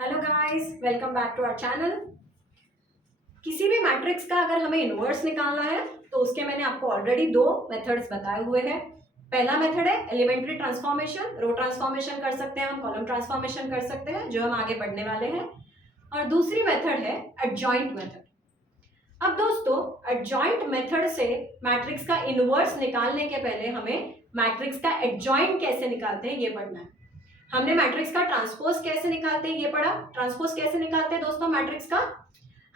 Hello guys, welcome back to our channel. किसी भी matrix का अगर हमें इनवर्स निकालना है तो उसके मैंने आपको ऑलरेडी दो मेथड्स बताए हुए हैं। पहला मेथड है एलिमेंट्री ट्रांसफॉर्मेशन, रो ट्रांसफॉर्मेशन कर सकते हैं हम, कॉलम ट्रांसफॉर्मेशन कर सकते हैं, जो हम आगे पढ़ने वाले हैं। और दूसरी मेथड है एडजॉइंट मेथड। अब दोस्तों, एडजॉइंट मेथड से मैट्रिक्स का इनवर्स निकालने के पहले हमें मैट्रिक्स का एडजॉइंट कैसे निकालते हैं ये पढ़ना है। हमने मैट्रिक्स का ट्रांसपोज कैसे निकालते हैं ये पढ़ा। ट्रांसपोज कैसे निकालते हैं दोस्तों मैट्रिक्स का,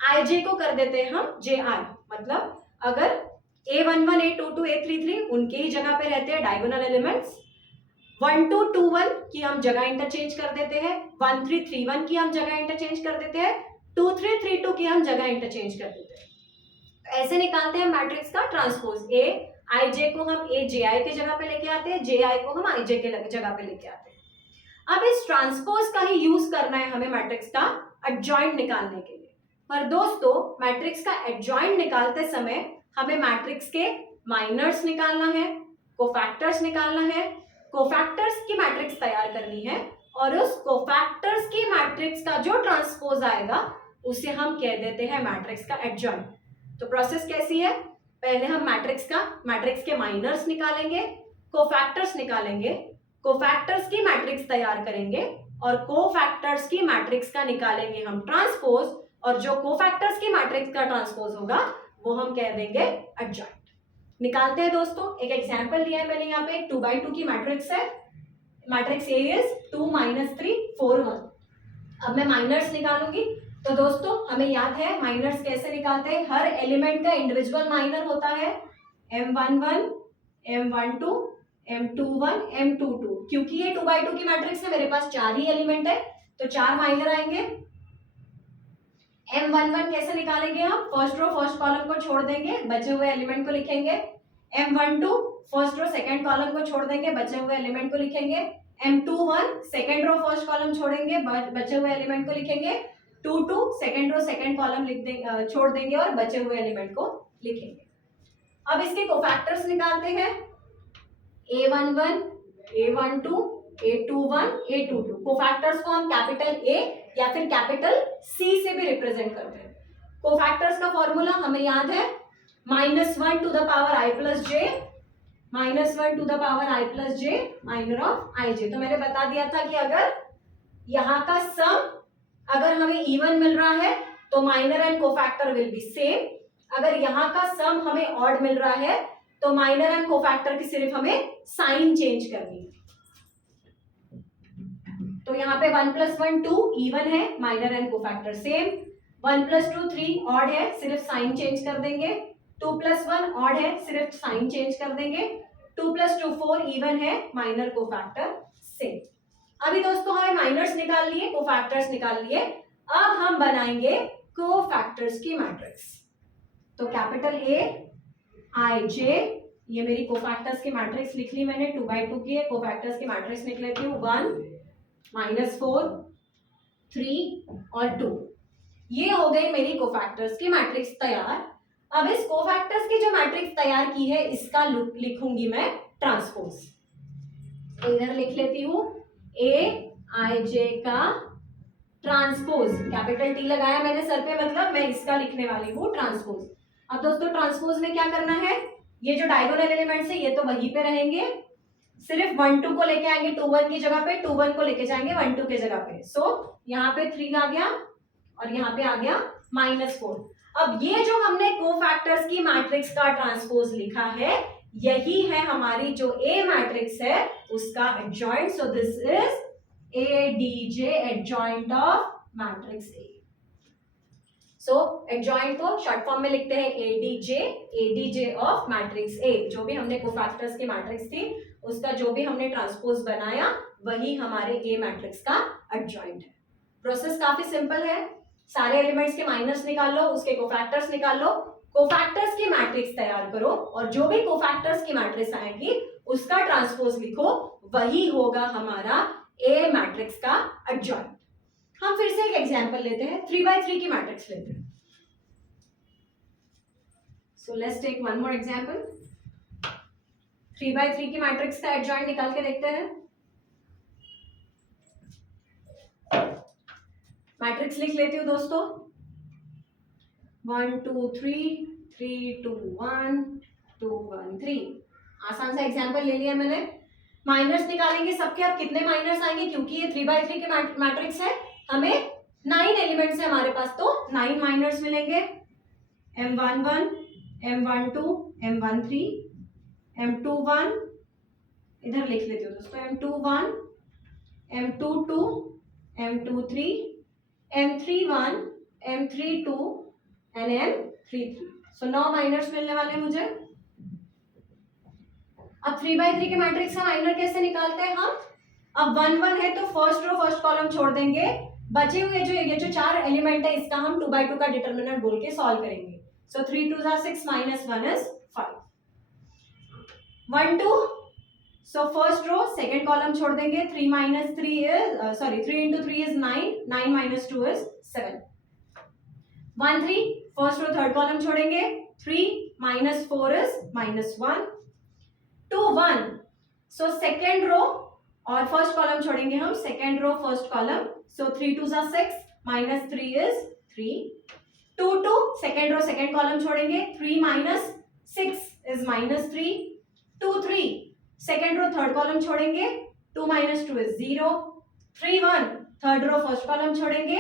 आई जे को कर देते हैं हम जे आई, मतलब अगर A11 A22 A33 उनके ही जगह पे रहते हैं डायगोनल एलिमेंट्स, 1221 की हम जगह इंटरचेंज कर देते हैं, 1331 की हम जगह इंटरचेंज कर देते हैं, 2332 की हम जगह इंटरचेंज कर देते हैं। ऐसे निकालते हैं मैट्रिक्स का ट्रांसपोज। ए आई जे को हम ए जे आई के जगह पे लेके आते हैं, जे आई को हम आई जे के जगह पे लेके आते हैं। अब इस ट्रांसपोज का ही यूज करना है हमें मैट्रिक्स का एडजॉइंट निकालने के लिए। पर दोस्तों, मैट्रिक्स का एडजॉइंट निकालते समय हमें मैट्रिक्स के माइनर्स निकालना है, कोफैक्टर्स निकालना है, कोफैक्टर्स की मैट्रिक्स तैयार करनी है, और उस कोफैक्टर्स की मैट्रिक्स का जो ट्रांसपोज आएगा उसे हम कह देते हैं मैट्रिक्स का एडजॉइंट। तो प्रोसेस कैसी है, पहले हम मैट्रिक्स के माइनर्स निकालेंगे, कोफैक्टर्स निकालेंगे, कोफैक्टर्स की मैट्रिक्स तैयार करेंगे, और कोफैक्टर्स की मैट्रिक्स का निकालेंगे हम ट्रांसपोज, और जो कोफैक्टर्स की मैट्रिक्स का ट्रांसपोज होगा वो हम कह देंगे एडजॉइंट। निकालते हैं दोस्तों, एक एग्जांपल दिया है मैंने यहाँ पे, 2x2 की मैट्रिक्स है, मैट्रिक्स ए इज 2 -3 4 1। अब मैं माइनर्स निकालूंगी। तो दोस्तों हमें याद है माइनर्स कैसे निकालते हैं, हर एलिमेंट का इंडिविजुअल माइनर होता है, M11 M12 M21 M22। क्योंकि ये 2x2 की मैट्रिक्स है, मेरे पास 4 ही एलिमेंट है तो 4 माइनर आएंगे। M11 कैसे निकालेंगे हम, फर्स्ट रो फर्स्ट कॉलम को छोड़ देंगे, बचे हुए एलिमेंट को लिखेंगे। M12 first row second column को छोड़ देंगे, बचे हुए एलिमेंट को लिखेंगे। M21 second row first column छोड़ेंगे, बचे हुए एलिमेंट को लिखेंगे। 22 सेकंड रो सेकंड कॉलम लिख देंगे, छोड़ देंगे और बचे हुए एलिमेंट को लिखेंगे। अब इसके कोफैक्टर्स निकालते हैं, A11 A12 A21 A22। Cofactors को हम कैपिटल A या फिर कैपिटल C से भी रिप्रेजेंट करते हैं। कोफैक्टर्स का फॉर्मूला हमें याद है, -1 to the power I plus J, -1 to the power I plus J minor of I J. तो मैंने बता दिया था कि अगर यहाँ का सम अगर हमें इवन मिल रहा है तो minor and cofactor will be same, अगर यहाँ का सम हमें ऑड मिल रहा है तो माइनर एंड कोफैक्टर की सिर्फ हमें साइन चेंज करनी है। तो यहाँ पे 1 + 1 2 इवन है, minor and cofactor same. 1 + 2 3 odd है, सिर्फ साइन चेंज कर देंगे। 2 + 1 ऑड है, सिर्फ साइन चेंज कर देंगे। 2 + 2 4 इवन है, माइनर कोफैक्टर सेम। अभी दोस्तों हमें माइनर्स निकाल लिए, कोफैक्टर्स निकाल लिए, अब हम बनाएंगे कोफैक्टर्स की मैट्रिक्स। तो कैपिटल ए आई जे, ये मेरी कोफैक्टर्स की मैट्रिक्स लिख ली मैंने, 2x2 की है, कोफैक्टर्स की मैट्रिक्स लिख लेती हूँ, 1 -4 3 और 2। ये हो गई मेरी कोफैक्टर्स की मैट्रिक्स तैयार। अब इस कोफैक्टर्स की जो मैट्रिक्स तैयार की है इसका लिखूंगी मैं ट्रांसपोज। तो इधर लिख लेती हूँ ए आई जे का ट्रांसपोज, कैपिटल टी लगाया मैंने सर पे, मतलब मैं इसका लिखने वाली हूँ ट्रांसपोज। अब दोस्तों ट्रांसपोज में क्या करना है, ये जो डायगोनल एलिमेंट्स है ये तो वहीं पे रहेंगे, सिर्फ 1 2 को लेके आएंगे 2 1 की जगह पे, 2 1 को लेके जाएंगे 1 2 के जगह पे। सो यहाँ पे 3 आ गया और यहाँ पे आ गया -4। अब ये जो हमने कोफैक्टर्स की मैट्रिक्स का ट्रांसपोज लिखा है यही है हमारी जो ए मैट्रिक्स है उसका adjoint. So this is ADJ adjoint of matrix A. So adjoint को शॉर्ट फॉर्म में लिखते हैं ADJ ऑफ मैट्रिक्स ए। जो भी हमने कोफैक्टर्स की मैट्रिक्स थी उसका जो भी हमने ट्रांसपोज बनाया वही हमारे ए मैट्रिक्स का एडजॉइंट है। प्रोसेस काफी सिंपल है, सारे एलिमेंट्स के माइनस निकाल लो, उसके कोफैक्टर्स निकाल लो, कोफैक्टर्स की मैट्रिक्स तैयार करो, और जो भी कोफैक्टर्स की मैट्रिक्स आएगी उसका ट्रांसपोज लिखो, वही होगा हमारा ए मैट्रिक्स का एडजॉइंट। हम फिर से एक एग्जांपल लेते हैं, 3x3 की मैट्रिक्स लेते हैं। So let's take one more example. 3x3 की मैट्रिक्स का एडजॉइंट निकाल के देखते हैं। मैट्रिक्स लिख लेती हूँ दोस्तों, 1 2 3 3 2 1 2 1 3। आसान सा एग्जांपल ले लिया मैंने। माइनर्स निकालेंगे सबके, अब कितने माइनर्स आएंगे, क्योंकि ये 3/3 के मैट्रिक्स है, हमें 9 एलिमेंट्स है हमारे पास, तो 9 माइनर्स मिलेंगे। M11 M12 M13 M21, इधर लिख लेती हूँ दोस्तों, M21 M22 M23 M31 M32 and M33। So 9 miners मिलने वाले हैं मुझे। अब 3/3 के मैट्रिक्स का माइनर कैसे निकालते हैं हम? अब 1 1 है तो फर्स्ट रो फर्स्ट कॉलम छोड़ देंगे, बचे हुए जो ये जो 4 एलिमेंट है इसका हम 2/2 का डिटरमिनेंट बोल के सॉल्व करेंगे। सो 3 2 6 minus 1 is 5। 1 2, so first row second column छोड़ देंगे, 3 minus 3 is 3 into 3 is 9, 9 minus 2 is 7। 1 3, first row third column छोड़ेंगे, 3 minus 4 is -1। 2 1, so second row और फर्स्ट कॉलम छोड़ेंगे हम, second row first column, so 3 2 6 minus 3 is 3। 2 2, second row second column छोड़ेंगे, 3 minus 6 is -3। 2 3, second row third column छोड़ेंगे, 2 minus 2 is 0। 3 1, third row first column छोड़ेंगे,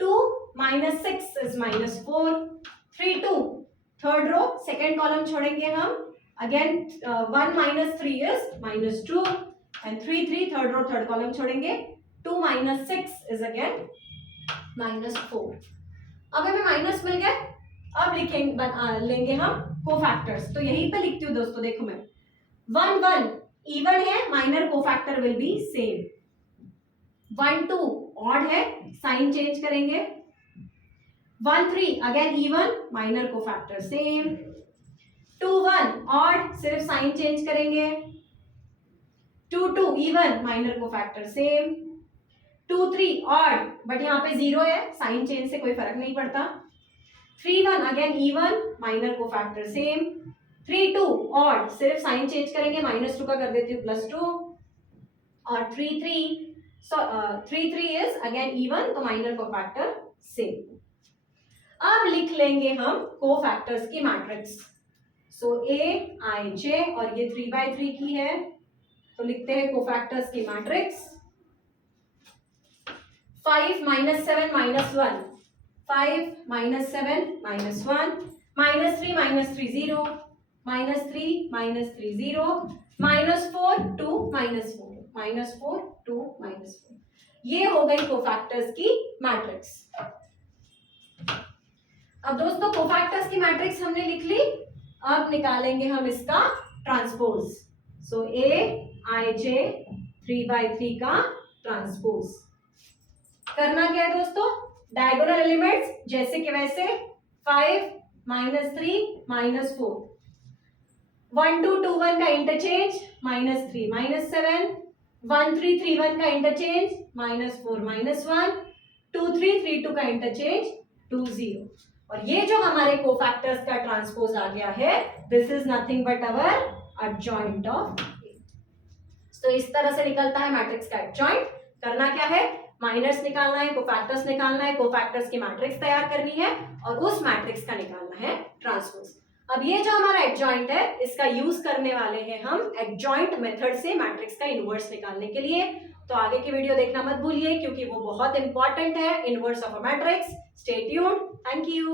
2 minus 6 is -4। 3 2, third row second column छोड़ेंगे हम, again 1 minus 3 is -2। And 3 3, third row third column छोड़ेंगे, 2 minus 6 is again -4। अब हमें minus मिल गए, अब लिखेंगे लेंगे हम कोफैक्टर्स। तो यहीं पे लिखती हूँ दोस्तों, देखो मैं 1 1 इवन है, minor cofactor will be same. 1 2 odd है, साइन चेंज करेंगे। 1 3 again even, minor cofactor same. 2 1 odd, सिर्फ साइन चेंज करेंगे। 2 2 even, minor cofactor same. 2 3 odd, but यहाँ पे 0 है, साइन चेंज से कोई फर्क नहीं पड़ता। 3 1 again even, minor cofactor same. 3 2 odd, सिर्फ साइन चेंज करेंगे, -2 का कर देती हूँ +2। और 3 3 इज अगेन इवन, तो माइनर कोफैक्टर सेम। अब लिख लेंगे हम कोफैक्टर्स की matrix. So A I J, और ये 3/3 की है, तो लिखते हैं कोफैक्टर्स की matrix. 5 minus 7 minus 1, 5 minus 7 minus 1, -3 -3 0, -3 -3 0, -4 2 -4, -4 2 -4। ये हो गई कोफैक्टर्स की मैट्रिक्स। अब दोस्तों कोफैक्टर्स की मैट्रिक्स हमने लिख ली, अब निकालेंगे हम इसका transpose. So A I J 3/3 का ट्रांसपोज करना क्या है दोस्तों, डायगोनल एलिमेंट्स जैसे कि वैसे, 5 -3 -4, 1 2 2 1 का इंटरचेंज, -3 -7, 1 3 3 1 का इंटरचेंज, -4 -1, 2 3 3 2 का इंटरचेंज, 2 0। और ये जो हमारे कोफैक्टर्स का ट्रांसपोज आ गया है, this is nothing but our adjoint of A। तो इस तरह से निकलता है मैट्रिक्स का एडजॉइंट। करना क्या है, माइनर्स निकालना है, कोफैक्टर्स निकालना है, कोफैक्टर्स की मैट्रिक्स तैयार करनी है, और उस मैट्रिक्स का निकालना है ट्रांसपोज। अब ये जो हमारा एडजॉइंट है, इसका यूज करने वाले हैं हम एडजॉइंट मेथड से मैट्रिक्स का इनवर्स निकालने के लिए। तो आगे की वीडियो देखना मत भूलिए, क्योंकि वो बहुत इंपॉर्टेंट है, inverse of a matrix. Stay tuned. Thank you.